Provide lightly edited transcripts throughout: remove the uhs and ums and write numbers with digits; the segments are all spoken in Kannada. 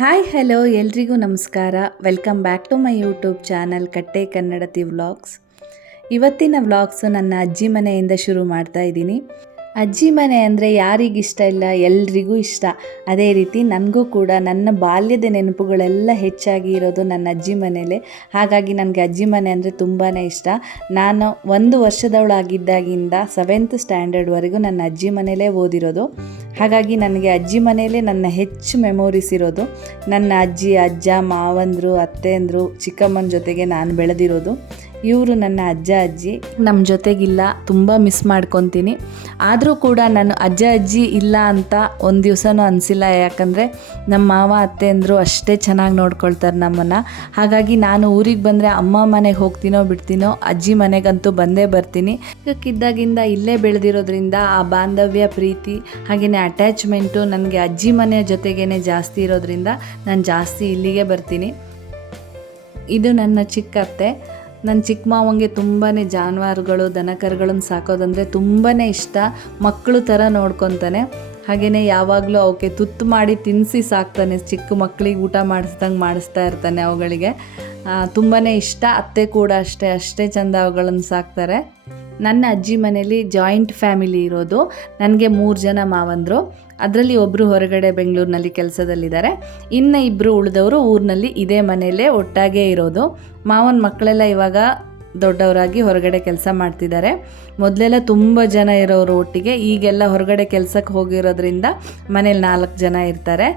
ಹಾಯ್ ಹಲೋ ಎಲ್ರಿಗೂ ನಮಸ್ಕಾರ. Welcome back to my YouTube channel Katte Kannadathi vlogs. ಇವತ್ತಿನ ವ್ಲಾಗ್ಸು ನನ್ನ ಅಜ್ಜಿ ಮನೆಯಿಂದ ಶುರು ಮಾಡ್ತಾ ಇದ್ದೀನಿ. ಅಜ್ಜಿ ಮನೆ ಅಂದರೆ ಯಾರಿಗಿಷ್ಟ ಇಲ್ಲ, ಎಲ್ರಿಗೂ ಇಷ್ಟ. ಅದೇ ರೀತಿ ನನಗೂ ಕೂಡ ನನ್ನ ಬಾಲ್ಯದ ನೆನಪುಗಳೆಲ್ಲ ಹೆಚ್ಚಾಗಿ ಇರೋದು ನನ್ನ ಅಜ್ಜಿ ಮನೇಲೆ. ಹಾಗಾಗಿ ನನಗೆ ಅಜ್ಜಿ ಮನೆ ಅಂದರೆ ತುಂಬಾ ಇಷ್ಟ. ನಾನು 1 ವರ್ಷದವಳಾಗಿದ್ದಾಗಿಂದ 7th ಸ್ಟ್ಯಾಂಡರ್ಡ್ವರೆಗೂ ನನ್ನ ಅಜ್ಜಿ ಮನೇಲೇ ಓದಿರೋದು. ಹಾಗಾಗಿ ನನಗೆ ಅಜ್ಜಿ ಮನೆಯಲ್ಲೇ ನನ್ನ ಹೆಚ್ಚು ಮೆಮೊರೀಸ್ ಇರೋದು. ನನ್ನ ಅಜ್ಜಿ, ಅಜ್ಜ, ಮಾವಂದರು, ಅತ್ತೆಂದರು, ಚಿಕ್ಕಮ್ಮನ ಜೊತೆಗೆ ನಾನು ಬೆಳೆದಿರೋದು. ಇವರು ನನ್ನ ಅಜ್ಜ ಅಜ್ಜಿ ನಮ್ಮ ಜೊತೆಗಿಲ್ಲ, ತುಂಬ ಮಿಸ್ ಮಾಡ್ಕೊತೀನಿ. ಆದರೂ ಕೂಡ ನಾನು ಅಜ್ಜ ಅಜ್ಜಿ ಇಲ್ಲ ಅಂತ ಒಂದು ದಿವಸನೂ ಅನಿಸಿಲ್ಲ. ಯಾಕಂದರೆ ನಮ್ಮ ಮಾವ ಅತ್ತೆಂದರು ಅಷ್ಟೇ ಚೆನ್ನಾಗಿ ನೋಡ್ಕೊಳ್ತಾರೆ ನಮ್ಮನ್ನು. ಹಾಗಾಗಿ ನಾನು ಊರಿಗೆ ಬಂದರೆ ಅಮ್ಮ ಮನೆಗೆ ಹೋಗ್ತೀನೋ ಬಿಡ್ತೀನೋ, ಅಜ್ಜಿ ಮನೆಗಂತೂ ಬಂದೇ ಬರ್ತೀನಿ. ಚಿಕ್ಕಕ್ಕಿದ್ದಾಗಿಂದ ಇಲ್ಲೇ ಬೆಳೆದಿರೋದ್ರಿಂದ ಆ ಬಾಂಧವ್ಯ, ಪ್ರೀತಿ ಹಾಗೆಯೇ ಅಟ್ಯಾಚ್ಮೆಂಟು ನನಗೆ ಅಜ್ಜಿ ಮನೆಯ ಜೊತೆಗೇ ಜಾಸ್ತಿ ಇರೋದ್ರಿಂದ ನಾನು ಜಾಸ್ತಿ ಇಲ್ಲಿಗೆ ಬರ್ತೀನಿ. ಇದು ನನ್ನ ಚಿಕ್ಕತ್ತೆ. ನನ್ನ ಚಿಕ್ಕ ಮಾವಂಗೆ ತುಂಬಾ ಜಾನುವಾರುಗಳು, ದನಕರುಗಳನ್ನು ಸಾಕೋದಂದರೆ ತುಂಬಾ ಇಷ್ಟ. ಮಕ್ಕಳು ಥರ ನೋಡ್ಕೊತಾನೆ. ಹಾಗೆಯೇ ಯಾವಾಗಲೂ ಅವಕ್ಕೆ ತುತ್ತು ಮಾಡಿ ತಿನ್ನಿಸಿ ಸಾಕ್ತಾನೆ. ಚಿಕ್ಕ ಮಕ್ಕಳಿಗೆ ಊಟ ಮಾಡಿಸ್ತಾ ಇರ್ತಾನೆ ಅವುಗಳಿಗೆ. ತುಂಬಾ ಇಷ್ಟ. ಅತ್ತೆ ಕೂಡ ಅಷ್ಟೇ ಚೆಂದ ಅವುಗಳನ್ನು ಸಾಕ್ತಾರೆ. ನನ್ನ ಅಜ್ಜಿ ಮನೇಲಿ ಜಾಯಿಂಟ್ ಫ್ಯಾಮಿಲಿ ಇರೋದು. ನನಗೆ 3 ಜನ ಮಾವಂದರು. ಅದರಲ್ಲಿ ಒಬ್ಬರು ಹೊರಗಡೆ ಬೆಂಗಳೂರಿನಲ್ಲಿ ಕೆಲಸದಲ್ಲಿದ್ದಾರೆ. ಇನ್ನು 2 ಉಳಿದವರು ಊರಿನಲ್ಲಿ ಇದೇ ಮನೆಯಲ್ಲೇ ಒಟ್ಟಾಗೇ ಇರೋದು. ಮಾವನ ಮಕ್ಕಳೆಲ್ಲ ಇವಾಗ ದೊಡ್ಡವರಾಗಿ ಹೊರಗಡೆ ಕೆಲಸ ಮಾಡ್ತಿದ್ದಾರೆ. ಮೊದಲೆಲ್ಲ ತುಂಬ ಜನ ಇರೋರು ಒಟ್ಟಿಗೆ. ಈಗೆಲ್ಲ ಹೊರಗಡೆ ಕೆಲಸಕ್ಕೆ ಹೋಗಿರೋದ್ರಿಂದ ಮನೇಲಿ 4 ಜನ ಇರ್ತಾರೆ.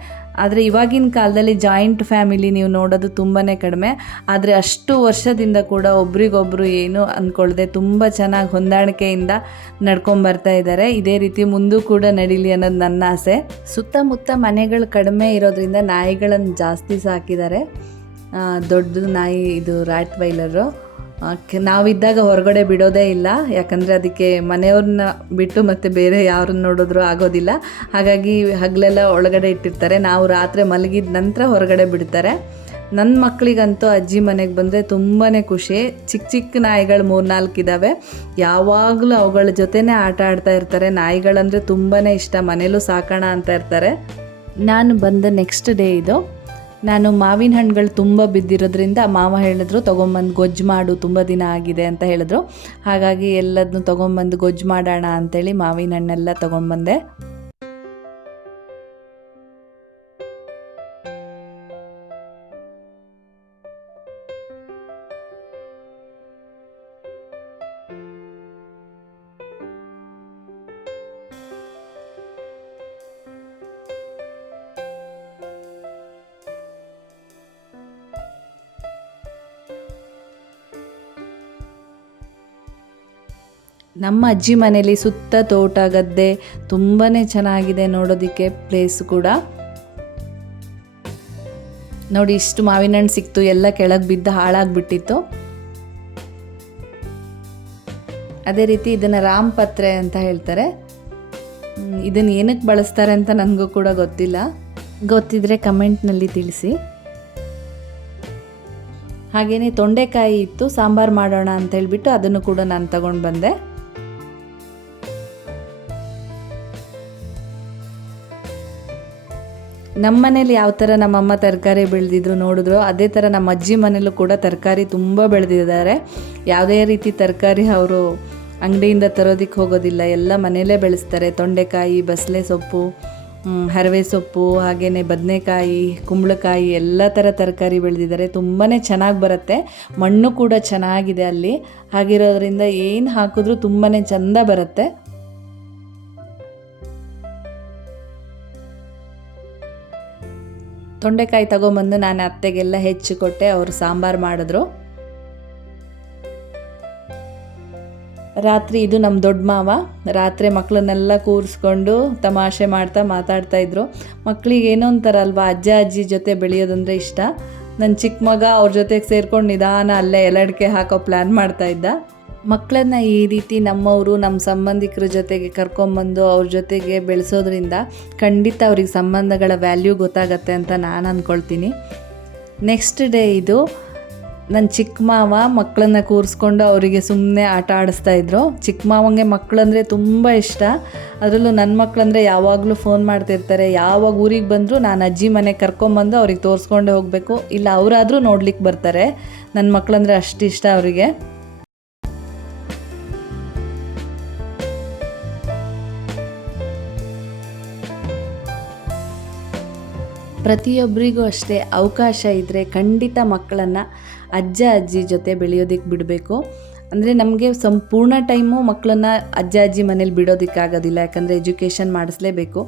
ಆದರೆ ಇವಾಗಿನ ಕಾಲದಲ್ಲಿ ಜಾಯಿಂಟ್ ಫ್ಯಾಮಿಲಿ ನೀವು ನೋಡೋದು ತುಂಬಾ ಕಡಿಮೆ. ಆದರೆ ಅಷ್ಟು ವರ್ಷದಿಂದ ಕೂಡ ಒಬ್ರಿಗೊಬ್ಬರು ಏನು ಅಂದ್ಕೊಳ್ಳದೆ ತುಂಬ ಚೆನ್ನಾಗಿ ಹೊಂದಾಣಿಕೆಯಿಂದ ನಡ್ಕೊಂಬರ್ತಾ ಇದ್ದಾರೆ. ಇದೇ ರೀತಿ ಮುಂದೂ ಕೂಡ ನಡೀಲಿ ಅನ್ನೋದು ನನ್ನ ಆಸೆ. ಸುತ್ತಮುತ್ತ ಮನೆಗಳು ಕಡಿಮೆ ಇರೋದ್ರಿಂದ ನಾಯಿಗಳನ್ನು ಜಾಸ್ತಿ ಸಾಕಿದ್ದಾರೆ. ದೊಡ್ಡ ನಾಯಿ ಇದು ರಾಟ್ ವೈಲರು. ನಾವಿದ್ದಾಗ ಹೊರಗಡೆ ಬಿಡೋದೇ ಇಲ್ಲ. ಯಾಕಂದರೆ ಅದಕ್ಕೆ ಮನೆಯವ್ರನ್ನ ಬಿಟ್ಟು ಮತ್ತು ಬೇರೆ ಯಾರನ್ನ ನೋಡಿದ್ರೂ ಆಗೋದಿಲ್ಲ. ಹಾಗಾಗಿ ಹಗಲೆಲ್ಲ ಒಳಗಡೆ ಇಟ್ಟಿರ್ತಾರೆ. ನಾವು ರಾತ್ರಿ ಮಲಗಿದ ನಂತರ ಹೊರಗಡೆ ಬಿಡ್ತಾರೆ. ನನ್ನ ಮಕ್ಕಳಿಗಂತೂ ಅಜ್ಜಿ ಮನೆಗೆ ಬಂದರೆ ತುಂಬಾ ಖುಷಿ. ಚಿಕ್ಕ ನಾಯಿಗಳು 3-4 ಇದ್ದಾವೆ. ಯಾವಾಗಲೂ ಅವುಗಳ ಜೊತೆನೇ ಆಟ ಆಡ್ತಾ ಇರ್ತಾರೆ. ನಾಯಿಗಳಂದರೆ ತುಂಬಾ ಇಷ್ಟ. ಮನೇಲೂ ಸಾಕೋಣ ಅಂತ ಇರ್ತಾರೆ. ನಾನು ಬಂದ ನೆಕ್ಸ್ಟ್ ಡೇ ಇದು. ನಾನು ಮಾವಿನ ಹಣ್ಣುಗಳು ತುಂಬ ಬಿದ್ದಿರೋದ್ರಿಂದ ಮಾವ ಹೇಳಿದ್ರು ತೊಗೊಂಬಂದು ಗೊಜ್ಜು ಮಾಡು, ತುಂಬ ದಿನ ಆಗಿದೆ ಅಂತ ಹೇಳಿದ್ರು. ಹಾಗಾಗಿ ಎಲ್ಲದನ್ನೂ ತೊಗೊಂಬಂದು ಗೊಜ್ಜು ಮಾಡೋಣ ಅಂಥೇಳಿ ಮಾವಿನ ಹಣ್ಣೆಲ್ಲ ತೊಗೊಂಡ್ಬಂದೆ. ನಮ್ಮ ಅಜ್ಜಿ ಮನೇಲಿ ಸುತ್ತ ತೋಟ, ಗದ್ದೆ ತುಂಬಾ ಚೆನ್ನಾಗಿದೆ ನೋಡೋದಕ್ಕೆ. ಪ್ಲೇಸ್ ಕೂಡ ನೋಡಿ, ಇಷ್ಟು ಮಾವಿನ ಹಣ್ಣು ಸಿಕ್ತು. ಎಲ್ಲ ಕೆಳಗೆ ಬಿದ್ದು ಹಾಳಾಗಿಬಿಟ್ಟಿತ್ತು. ಅದೇ ರೀತಿ ಇದನ್ನು ರಾಮಪತ್ರೆ ಅಂತ ಹೇಳ್ತಾರೆ. ಇದನ್ನು ಏನಕ್ಕೆ ಬಳಸ್ತಾರೆ ಅಂತ ನನಗೂ ಕೂಡ ಗೊತ್ತಿಲ್ಲ. ಗೊತ್ತಿದ್ರೆ ಕಮೆಂಟ್ನಲ್ಲಿ ತಿಳಿಸಿ. ಹಾಗೆಯೇ ತೊಂಡೆಕಾಯಿ ಇತ್ತು, ಸಾಂಬಾರು ಮಾಡೋಣ ಅಂತ ಹೇಳಿಬಿಟ್ಟು ಅದನ್ನು ಕೂಡ ನಾನು ತಗೊಂಡು ಬಂದೆ. ನಮ್ಮ ಮನೇಲಿ ಯಾವ ಥರ ನಮ್ಮಮ್ಮ ತರಕಾರಿ ಬೆಳೆದಿದ್ರು ನೋಡಿದ್ರು, ಅದೇ ಥರ ನಮ್ಮ ಅಜ್ಜಿ ಮನೇಲೂ ಕೂಡ ತರಕಾರಿ ತುಂಬ ಬೆಳೆದಿದ್ದಾರೆ. ಯಾವುದೇ ರೀತಿ ತರಕಾರಿ ಅವರು ಅಂಗಡಿಯಿಂದ ತರೋದಕ್ಕೆ ಹೋಗೋದಿಲ್ಲ. ಎಲ್ಲ ಮನೆಯಲ್ಲೇ ಬೆಳೆಸ್ತಾರೆ. ತೊಂಡೆಕಾಯಿ, ಬಸಳೆ ಸೊಪ್ಪು, ಹರವೆ ಸೊಪ್ಪು, ಹಾಗೆಯೇ ಬದನೆಕಾಯಿ, ಕುಂಬಳಕಾಯಿ ಎಲ್ಲ ಥರ ತರಕಾರಿ ಬೆಳೆದಿದ್ದಾರೆ. ತುಂಬಾ ಚೆನ್ನಾಗಿ ಬರುತ್ತೆ. ಮಣ್ಣು ಕೂಡ ಚೆನ್ನಾಗಿದೆ ಅಲ್ಲಿ. ಹಾಗಿರೋದ್ರಿಂದ ಏನು ಹಾಕಿದ್ರೂ ತುಂಬಾ ಚೆಂದ ಬರುತ್ತೆ. ತೊಂಡೆಕಾಯಿ ತಗೊಂಬಂದು ನಾನು ಅತ್ತೆಗೆಲ್ಲ ಹೆಚ್ಚು ಕೊಟ್ಟೆ. ಅವರು ಸಾಂಬಾರು ಮಾಡಿದ್ರು. ರಾತ್ರಿ ಇದು ನಮ್ಮ ದೊಡ್ಡ ಮಾವ. ರಾತ್ರಿ ಮಕ್ಕಳನ್ನೆಲ್ಲ ಕೂರಿಸ್ಕೊಂಡು ತಮಾಷೆ ಮಾಡ್ತಾ ಮಾತಾಡ್ತಾಯಿದ್ರು. ಮಕ್ಕಳಿಗೆ ಏನೋ ಒಂಥರ ಅಲ್ವಾ, ಅಜ್ಜ ಅಜ್ಜಿ ಜೊತೆ ಬೆಳೆಯೋದಂದರೆ ಇಷ್ಟ. ನನ್ನ ಚಿಕ್ಕ ಮಗ ಅವ್ರ ಜೊತೆಗೆ ಸೇರ್ಕೊಂಡು ನಿಧಾನ ಅಲ್ಲೇ ಎಲಡಿಕೆ ಹಾಕೋ ಪ್ಲ್ಯಾನ್ ಮಾಡ್ತಾಯಿದ್ದ. ಮಕ್ಕಳನ್ನು ಈ ರೀತಿ ನಮ್ಮವರು, ನಮ್ಮ ಸಂಬಂಧಿಕರ ಜೊತೆಗೆ ಕರ್ಕೊಂಬಂದು ಅವ್ರ ಜೊತೆಗೆ ಬೆಳೆಸೋದ್ರಿಂದ ಖಂಡಿತ ಅವ್ರಿಗೆ ಸಂಬಂಧಗಳ ವ್ಯಾಲ್ಯೂ ಗೊತ್ತಾಗತ್ತೆ ಅಂತ ನಾನು ಅಂದ್ಕೊಳ್ತೀನಿ. ನೆಕ್ಸ್ಟ್ ಡೇ ಇದು. ನನ್ನ ಚಿಕ್ಕ ಮಾವ ಮಕ್ಕಳನ್ನ ಕೂರಿಸ್ಕೊಂಡು ಅವರಿಗೆ ಸುಮ್ಮನೆ ಆಟ ಆಡಿಸ್ತಾ ಇದ್ರು. ಚಿಕ್ಕ ಮಾವಂಗೆ ಮಕ್ಕಳಂದರೆ ತುಂಬ ಇಷ್ಟ. ಅದರಲ್ಲೂ ನನ್ನ ಮಕ್ಕಳಂದರೆ ಯಾವಾಗಲೂ ಫೋನ್ ಮಾಡ್ತಿರ್ತಾರೆ. ಯಾವಾಗ ಊರಿಗೆ ಬಂದರೂ ನಾನು ಅಜ್ಜಿ ಮನೆಗೆ ಕರ್ಕೊಂಬಂದು ಅವ್ರಿಗೆ ತೋರಿಸ್ಕೊಂಡೇ ಹೋಗಬೇಕು, ಇಲ್ಲ ಅವರಾದರೂ ನೋಡ್ಲಿಕ್ಕೆ ಬರ್ತಾರೆ. ನನ್ನ ಮಕ್ಕಳಂದರೆ ಅಷ್ಟು ಇಷ್ಟ ಅವರಿಗೆ. ಪ್ರತಿಯೊಬ್ಬರಿಗೂ ಅಷ್ಟೇ ಅವಕಾಶ ಇದ್ದರೆ ಖಂಡಿತ ಮಕ್ಕಳನ್ನು ಅಜ್ಜ ಅಜ್ಜಿ ಜೊತೆ ಬೆಳೆಯೋದಕ್ಕೆ ಬಿಡಬೇಕು. ಅಂದರೆ ನಮಗೆ ಸಂಪೂರ್ಣ ಟೈಮು ಮಕ್ಕಳನ್ನ ಅಜ್ಜ ಅಜ್ಜಿ ಮನೇಲಿ ಬಿಡೋದಕ್ಕಾಗೋದಿಲ್ಲ, ಯಾಕಂದರೆ ಎಜುಕೇಷನ್ ಮಾಡಿಸ್ಲೇಬೇಕು.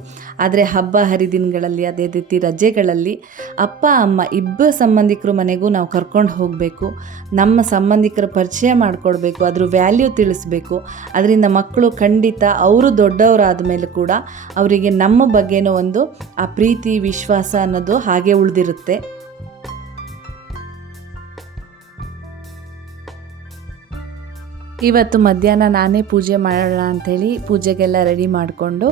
ಆದರೆ ಹಬ್ಬ ಹರಿದಿನಗಳಲ್ಲಿ, ಅದೇ ರೀತಿ ರಜೆಗಳಲ್ಲಿ ಅಪ್ಪ ಅಮ್ಮ ಇಬ್ಬರು ಸಂಬಂಧಿಕರ ಮನೆಗೂ ನಾವು ಕರ್ಕೊಂಡು ಹೋಗಬೇಕು. ನಮ್ಮ ಸಂಬಂಧಿಕರ ಪರಿಚಯ ಮಾಡಿಕೊಡ್ಬೇಕು, ಅದ್ರ ವ್ಯಾಲ್ಯೂ ತಿಳಿಸ್ಬೇಕು. ಅದರಿಂದ ಮಕ್ಕಳು ಖಂಡಿತ ಅವರು ದೊಡ್ಡವರಾದ ಮೇಲೆ ಕೂಡ ಅವರಿಗೆ ನಮ್ಮ ಬಗ್ಗೆನೂ ಒಂದು ಆ ಪ್ರೀತಿ ವಿಶ್ವಾಸ ಅನ್ನೋದು ಹಾಗೆ ಉಳಿದಿರುತ್ತೆ. ಇವತ್ತು ಮಧ್ಯಾಹ್ನ ನಾನೇ ಪೂಜೆ ಮಾಡೋಣ ಅಂಥೇಳಿ ಪೂಜೆಗೆಲ್ಲ ರೆಡಿ ಮಾಡಿಕೊಂಡು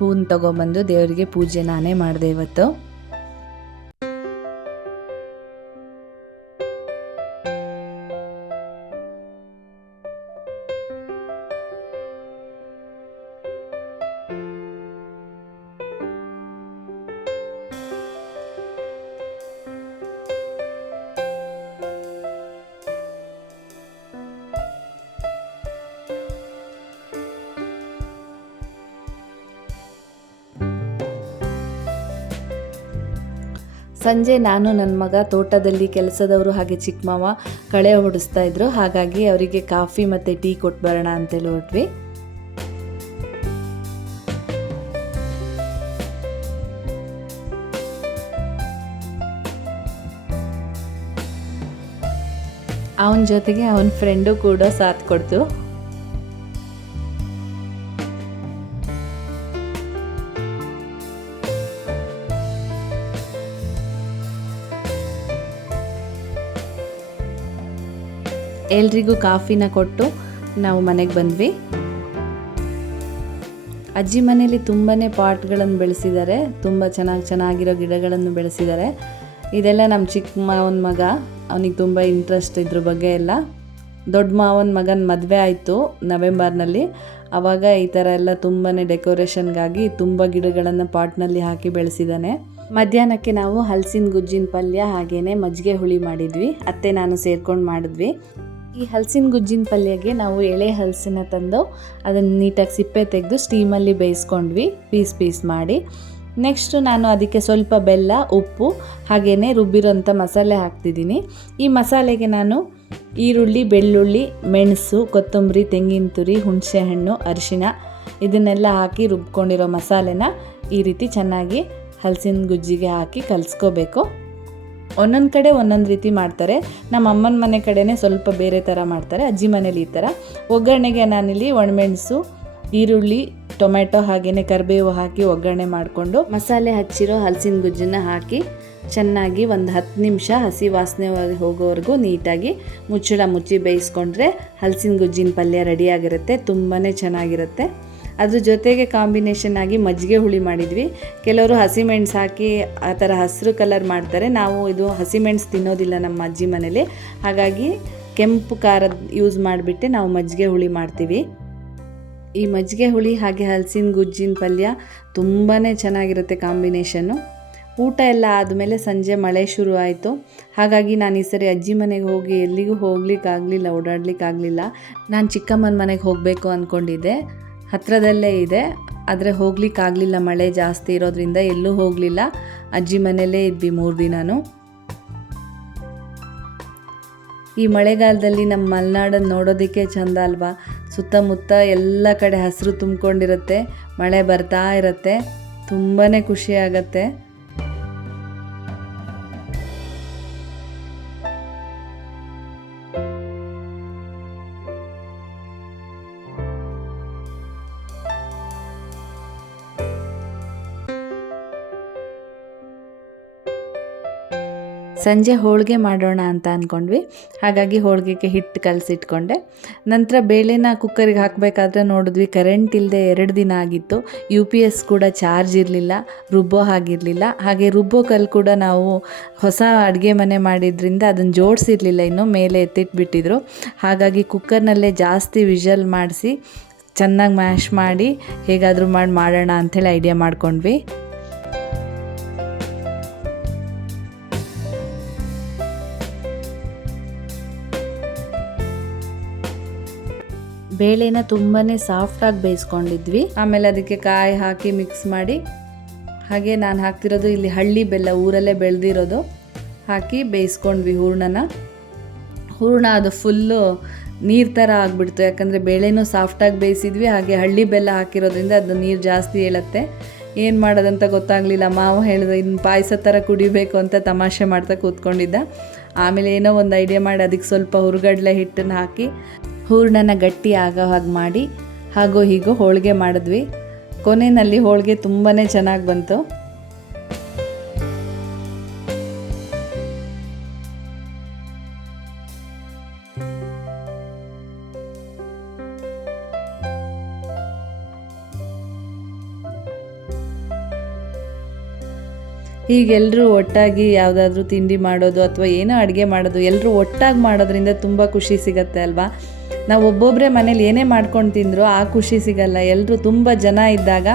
ಹೂವನ್ನು ತೊಗೊಬಂದು ದೇವರಿಗೆ ಪೂಜೆ ನಾನೇ ಮಾಡಿದೆ ಇವತ್ತು. ಸಂಜೆ ನಾನು ನನ್ನ ಮಗ ತೋಟದಲ್ಲಿ ಕೆಲಸದವರು ಹಾಗೆ ಚಿಕ್ಕ ಮಾವ ಕಳೆ ಹೊಡಿಸ್ತಾ ಇದ್ರು. ಹಾಗಾಗಿ ಅವರಿಗೆ ಕಾಫಿ ಮತ್ತು ಟೀ ಕೊಟ್ಟು ಬರೋಣ ಅಂತೇಳಿ ಹೊರಟ್ವಿ. ಅವನ ಜೊತೆಗೆ ಅವನ ಫ್ರೆಂಡು ಕೂಡ ಸಾಥ್ ಕೊಡ್ತು. ಎಲ್ರಿಗೂ ಕಾಫಿನ ಕೊಟ್ಟು ನಾವು ಮನೆಗೆ ಬಂದ್ವಿ. ಅಜ್ಜಿ ಮನೇಲಿ ತುಂಬಾ ಪಾಟ್ಗಳನ್ನು ಬೆಳೆಸಿದ್ದಾರೆ, ತುಂಬ ಚೆನ್ನಾಗಿರೋ ಗಿಡಗಳನ್ನು ಬೆಳೆಸಿದ್ದಾರೆ. ಇದೆಲ್ಲ ನಮ್ಮ ಚಿಕ್ಕ ಮಾವನ ಮಗ, ಅವನಿಗೆ ತುಂಬ ಇಂಟ್ರೆಸ್ಟ್ ಇದ್ರ ಬಗ್ಗೆ ಎಲ್ಲ. ದೊಡ್ಡ ಮಾವನ ಮಗನ ಮದುವೆ ಆಯಿತು ನವೆಂಬರ್ನಲ್ಲಿ. ಆವಾಗ ಈ ಥರ ಎಲ್ಲ ತುಂಬಾ ಡೆಕೋರೇಷನ್ಗಾಗಿ ತುಂಬ ಗಿಡಗಳನ್ನು ಪಾಟ್ನಲ್ಲಿ ಹಾಕಿ ಬೆಳೆಸಿದ್ದಾನೆ. ಮಧ್ಯಾಹ್ನಕ್ಕೆ ನಾವು ಹಲಸಿನ ಗುಜ್ಜಿನ ಪಲ್ಯ ಹಾಗೇನೆ ಮಜ್ಜಿಗೆ ಹುಳಿ ಮಾಡಿದ್ವಿ. ಅತ್ತೆ ನಾನು ಸೇರ್ಕೊಂಡು ಮಾಡಿದ್ವಿ. ಈ ಹಲಸಿನ ಗುಜ್ಜಿನ ಪಲ್ಯಗೆ ನಾವು ಎಳೆ ಹಲಸಿನ ತಂದು ಅದನ್ನು ನೀಟಾಗಿ ಸಿಪ್ಪೆ ತೆಗೆದು ಸ್ಟೀಮಲ್ಲಿ ಬೇಯಿಸ್ಕೊಂಡ್ವಿ, ಪೀಸ್ ಮಾಡಿ. ನೆಕ್ಸ್ಟು ನಾನು ಅದಕ್ಕೆ ಸ್ವಲ್ಪ ಬೆಲ್ಲ, ಉಪ್ಪು ಹಾಗೆಯೇ ರುಬ್ಬಿರೋಂಥ ಮಸಾಲೆ ಹಾಕ್ತಿದ್ದೀನಿ. ಈ ಮಸಾಲೆಗೆ ನಾನು ಈರುಳ್ಳಿ, ಬೆಳ್ಳುಳ್ಳಿ, ಮೆಣಸು, ಕೊತ್ತಂಬರಿ, ತೆಂಗಿನ ತುರಿ, ಹುಣಸೆಹಣ್ಣು, ಅರಿಶಿಣ ಇದನ್ನೆಲ್ಲ ಹಾಕಿ ರುಬ್ಕೊಂಡಿರೋ ಮಸಾಲೆನ ಈ ರೀತಿ ಚೆನ್ನಾಗಿ ಹಲಸಿನ ಗುಜ್ಜಿಗೆ ಹಾಕಿ ಕಲಿಸ್ಕೋಬೇಕು. ಒಂದೊಂದು ಕಡೆ ಒಂದೊಂದು ರೀತಿ ಮಾಡ್ತಾರೆ. ನಮ್ಮ ಅಮ್ಮನ ಮನೆ ಕಡೆನೇ ಸ್ವಲ್ಪ ಬೇರೆ ಥರ ಮಾಡ್ತಾರೆ, ಅಜ್ಜಿ ಮನೇಲಿ ಈ ಥರ. ಒಗ್ಗರಣೆಗೆ ನಾನಿಲ್ಲಿ ಒಣಮೆಣಸು, ಈರುಳ್ಳಿ, ಟೊಮೆಟೊ ಹಾಗೆಯೇ ಕರಿಬೇವು ಹಾಕಿ ಒಗ್ಗರಣೆ ಮಾಡಿಕೊಂಡು ಮಸಾಲೆ ಹಚ್ಚಿರೋ ಹಲಸಿನ ಗುಜ್ಜನ್ನು ಹಾಕಿ ಚೆನ್ನಾಗಿ ಒಂದು 10 ನಿಮಿಷ ಹಸಿ ವಾಸನೆ ಹೋಗೋವರೆಗೂ ನೀಟಾಗಿ ಮುಚ್ಚಳ ಮುಚ್ಚಿ ಬೇಯಿಸ್ಕೊಂಡ್ರೆ ಹಲಸಿನ ಗುಜ್ಜಿನ ಪಲ್ಯ ರೆಡಿಯಾಗಿರುತ್ತೆ. ತುಂಬಾ ಚೆನ್ನಾಗಿರುತ್ತೆ. ಅದ್ರ ಜೊತೆಗೆ ಕಾಂಬಿನೇಷನ್ ಆಗಿ ಮಜ್ಜಿಗೆ ಹುಳಿ ಮಾಡಿದ್ವಿ. ಕೆಲವರು ಹಸಿಮೆಣಸು ಹಾಕಿ ಆ ಥರ ಹಸಿರು ಕಲರ್ ಮಾಡ್ತಾರೆ. ನಾವು ಇದು ಹಸಿಮೆಣಸು ತಿನ್ನೋದಿಲ್ಲ ನಮ್ಮ ಅಜ್ಜಿ ಮನೇಲಿ, ಹಾಗಾಗಿ ಕೆಂಪು ಖಾರದ ಯೂಸ್ ಮಾಡಿಬಿಟ್ಟೆ ನಾವು ಮಜ್ಜಿಗೆ ಹುಳಿ ಮಾಡ್ತೀವಿ. ಈ ಮಜ್ಜಿಗೆ ಹುಳಿ ಹಾಗೆ ಹಲಸಿನ ಗುಜ್ಜಿನ ಪಲ್ಯ ತುಂಬಾ ಚೆನ್ನಾಗಿರುತ್ತೆ ಕಾಂಬಿನೇಷನ್ನು. ಊಟ ಎಲ್ಲ ಆದಮೇಲೆ ಸಂಜೆ ಮಳೆ ಶುರು ಆಯಿತು. ಹಾಗಾಗಿ ನಾನು ಈ ಸರಿ ಅಜ್ಜಿ ಮನೆಗೆ ಹೋಗಿ ಎಲ್ಲಿಗೂ ಹೋಗ್ಲಿಕ್ಕಾಗಲಿಲ್ಲ, ಓಡಾಡಲಿಕ್ಕಾಗಲಿಲ್ಲ. ನಾನು ಚಿಕ್ಕಮ್ಮನ ಮನೆಗೆ ಹೋಗಬೇಕು ಅಂದ್ಕೊಂಡಿದ್ದೆ, ಹತ್ತಿರದಲ್ಲೇ ಇದೆ. ಆದರೆ ಹೋಗ್ಲಿಕ್ಕಾಗಲಿಲ್ಲ, ಮಳೆ ಜಾಸ್ತಿ ಇರೋದ್ರಿಂದ ಎಲ್ಲೂ ಹೋಗಲಿಲ್ಲ. ಅಜ್ಜಿ ಮನೆಯಲ್ಲೇ ಇದ್ವಿ 3 ದಿನನೂ. ಈ ಮಳೆಗಾಲದಲ್ಲಿ ನಮ್ಮ ಮಲೆನಾಡನ್ನು ನೋಡೋದಕ್ಕೆ ಚೆಂದ ಅಲ್ವಾ. ಸುತ್ತಮುತ್ತ ಎಲ್ಲ ಕಡೆ ಹಸಿರು ತುಂಬಿಕೊಂಡಿರುತ್ತೆ, ಮಳೆ ಬರ್ತಾ ಇರುತ್ತೆ, ತುಂಬಾ ಖುಷಿ ಆಗತ್ತೆ. ಸಂಜೆ ಹೋಳಿಗೆ ಮಾಡೋಣ ಅಂತ ಅಂದ್ಕೊಂಡ್ವಿ. ಹಾಗಾಗಿ ಹೋಳಿಗೆಗೆ ಹಿಟ್ಟು ಕಲಸಿಟ್ಕೊಂಡೆ. ನಂತರ ಬೇಳೆನ ಕುಕ್ಕರಿಗೆ ಹಾಕಬೇಕಾದ್ರೆ ನೋಡಿದ್ವಿ ಕರೆಂಟ್ ಇಲ್ಲದೆ 2 ದಿನ ಆಗಿತ್ತು. UPS ಕೂಡ ಚಾರ್ಜ್ ಇರಲಿಲ್ಲ, ರುಬ್ಬೋ ಹಾಗಿರಲಿಲ್ಲ. ಹಾಗೆ ರುಬ್ಬೋ ಕಲ್ಲು ಕೂಡ ನಾವು ಹೊಸ ಅಡುಗೆ ಮನೆ ಮಾಡಿದ್ರಿಂದ ಅದನ್ನು ಜೋಡಿಸಿರಲಿಲ್ಲ, ಇನ್ನೂ ಮೇಲೆ ಎತ್ತಿಟ್ಬಿಟ್ಟಿದ್ರು. ಹಾಗಾಗಿ ಕುಕ್ಕರ್ನಲ್ಲೇ ಜಾಸ್ತಿ ವಿಷಲ್ ಮಾಡಿಸಿ ಚೆನ್ನಾಗಿ ಮ್ಯಾಶ್ ಮಾಡಿ ಹೇಗಾದರೂ ಮಾಡೋಣ ಅಂಥೇಳಿ ಐಡಿಯಾ ಮಾಡ್ಕೊಂಡ್ವಿ. ಬೇಳೆನ ತುಂಬಾ ಸಾಫ್ಟಾಗಿ ಬೇಯಿಸ್ಕೊಂಡಿದ್ವಿ. ಆಮೇಲೆ ಅದಕ್ಕೆ ಕಾಯಿ ಹಾಕಿ ಮಿಕ್ಸ್ ಮಾಡಿ, ಹಾಗೆ ನಾನು ಹಾಕ್ತಿರೋದು ಇಲ್ಲಿ ಹಳ್ಳಿ ಬೆಲ್ಲ, ಊರಲ್ಲೇ ಬೆಳೆದಿರೋದು ಹಾಕಿ ಬೇಯಿಸ್ಕೊಂಡ್ವಿ ಹೂರಣ. ಅದು ಫುಲ್ಲು ನೀರು ಥರ ಆಗಿಬಿಡ್ತು, ಯಾಕಂದರೆ ಬೇಳೆನೂ ಸಾಫ್ಟಾಗಿ ಬೇಯಿಸಿದ್ವಿ. ಹಾಗೆ ಹಳ್ಳಿ ಬೆಲ್ಲ ಹಾಕಿರೋದ್ರಿಂದ ಅದು ನೀರು ಜಾಸ್ತಿ ಹೇಳುತ್ತೆ. ಏನು ಮಾಡೋದಂತ ಗೊತ್ತಾಗಲಿಲ್ಲ. ಮಾವ ಹೇಳಿದ ಇನ್ನು ಪಾಯಸ ಥರ ಕುಡಿಬೇಕು ಅಂತ ತಮಾಷೆ ಮಾಡ್ತಾ ಕೂತ್ಕೊಂಡಿದ್ದ. ಆಮೇಲೆ ಏನೋ ಒಂದು ಐಡಿಯಾ ಮಾಡಿ ಅದಕ್ಕೆ ಸ್ವಲ್ಪ ಹುರ್ಗಡ್ಲೆ ಹಿಟ್ಟನ್ನು ಹಾಕಿ ಹೂರಣನ ಗಟ್ಟಿ ಆಗೋ ಹಾಗೆ ಮಾಡಿ ಹಾಗೋ ಹೀಗೋ ಹೋಳಿಗೆ ಮಾಡಿದ್ವಿ. ಕೊನೆಯಲ್ಲಿ ಹೋಳಿಗೆ ತುಂಬಾ ಚೆನ್ನಾಗಿ ಬಂತು. ಹೀಗೆಲ್ಲರೂ ಒಟ್ಟಾಗಿ ಯಾವುದಾದ್ರೂ ತಿಂಡಿ ಮಾಡೋದು ಅಥವಾ ಏನೋ ಅಡುಗೆ ಮಾಡೋದು ಎಲ್ಲರೂ ಒಟ್ಟಾಗಿ ಮಾಡೋದ್ರಿಂದ ತುಂಬ ಖುಷಿ ಸಿಗುತ್ತೆ ಅಲ್ವಾ. ನಾವು ಒಬ್ಬೊಬ್ಬರೇ ಮನೇಲಿ ಏನೇ ಮಾಡ್ಕೊಂಡು ತಿಂದರೂ ಆ ಖುಷಿ ಸಿಗಲ್ಲ. ಎಲ್ಲರೂ ತುಂಬ ಜನ ಇದ್ದಾಗ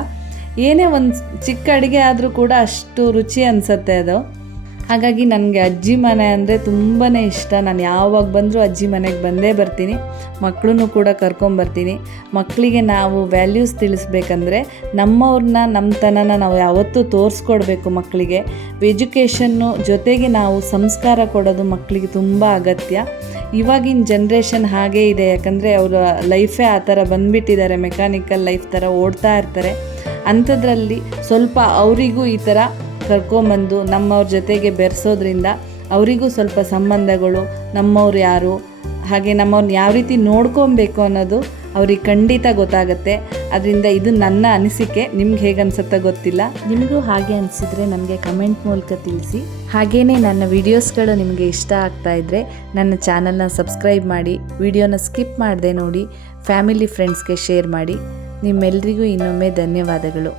ಏನೇ ಒಂದು ಚಿಕ್ಕ ಅಡುಗೆ ಆದರೂ ಕೂಡ ಅಷ್ಟು ರುಚಿ ಅನಿಸುತ್ತೆ ಅದು. ಹಾಗಾಗಿ ನನಗೆ ಅಜ್ಜಿ ಮನೆ ಅಂದರೆ ತುಂಬಾ ಇಷ್ಟ. ನಾನು ಯಾವಾಗ ಬಂದರೂ ಅಜ್ಜಿ ಮನೆಗೆ ಬಂದೇ ಬರ್ತೀನಿ. ಮಕ್ಕಳನ್ನು ಕೂಡ ಕರ್ಕೊಂಬರ್ತೀನಿ. ಮಕ್ಕಳಿಗೆ ನಾವು ವ್ಯಾಲ್ಯೂಸ್ ತಿಳಿಸ್ಬೇಕಂದ್ರೆ ನಮ್ಮವ್ರನ್ನ ನಮ್ಮತನನ ನಾವು ಯಾವತ್ತೂ ತೋರಿಸ್ಕೊಡ್ಬೇಕು ಮಕ್ಕಳಿಗೆ. ಎಜುಕೇಷನ್ನು ಜೊತೆಗೆ ನಾವು ಸಂಸ್ಕಾರ ಕೊಡೋದು ಮಕ್ಕಳಿಗೆ ತುಂಬ ಅಗತ್ಯ. ಇವಾಗಿನ ಜನ್ರೇಷನ್ ಹಾಗೇ ಇದೆ, ಯಾಕಂದರೆ ಅವರ ಲೈಫೇ ಆ ಥರ ಬಂದುಬಿಟ್ಟಿದ್ದಾರೆ, ಮೆಕ್ಯಾನಿಕಲ್ ಲೈಫ್ ಥರ ಓಡ್ತಾ ಇರ್ತಾರೆ. ಅಂಥದ್ರಲ್ಲಿ ಸ್ವಲ್ಪ ಅವರಿಗೂ ಈ ಥರ ಕರ್ಕೊಂಬಂದು ನಮ್ಮವ್ರ ಜೊತೆಗೆ ಬೆರೆಸೋದ್ರಿಂದ ಅವರಿಗೂ ಸ್ವಲ್ಪ ಸಂಬಂಧಗಳು, ನಮ್ಮವ್ರು ಯಾರು, ಹಾಗೆ ನಮ್ಮವ್ರನ್ನ ಯಾವ ರೀತಿ ನೋಡ್ಕೊಬೇಕು ಅನ್ನೋದು ಅವ್ರಿಗೆ ಖಂಡಿತ ಗೊತ್ತಾಗುತ್ತೆ. ಅದರಿಂದ ಇದು ನನ್ನ ಅನಿಸಿಕೆ. ನಿಮ್ಗೆ ಹೇಗೆ ಅನಿಸುತ್ತಾ ಗೊತ್ತಿಲ್ಲ. ನಿಮಗೂ ಹಾಗೆ ಅನಿಸಿದರೆ ನನಗೆ ಕಮೆಂಟ್ ಮೂಲಕ ತಿಳಿಸಿ. ಹಾಗೆಯೇ ನನ್ನ ವಿಡಿಯೋಸ್ಗಳು ನಿಮಗೆ ಇಷ್ಟ ಆಗ್ತಾ ಇದ್ದರೆ ನನ್ನ ಚಾನಲ್ನ ಸಬ್ಸ್ಕ್ರೈಬ್ ಮಾಡಿ, ವಿಡಿಯೋನ ಸ್ಕಿಪ್ ಮಾಡದೆ ನೋಡಿ, ಫ್ಯಾಮಿಲಿ ಫ್ರೆಂಡ್ಸ್ಗೆ ಶೇರ್ ಮಾಡಿ. ನಿಮ್ಮೆಲ್ಲರಿಗೂ ಇನ್ನೊಮ್ಮೆ ಧನ್ಯವಾದಗಳು.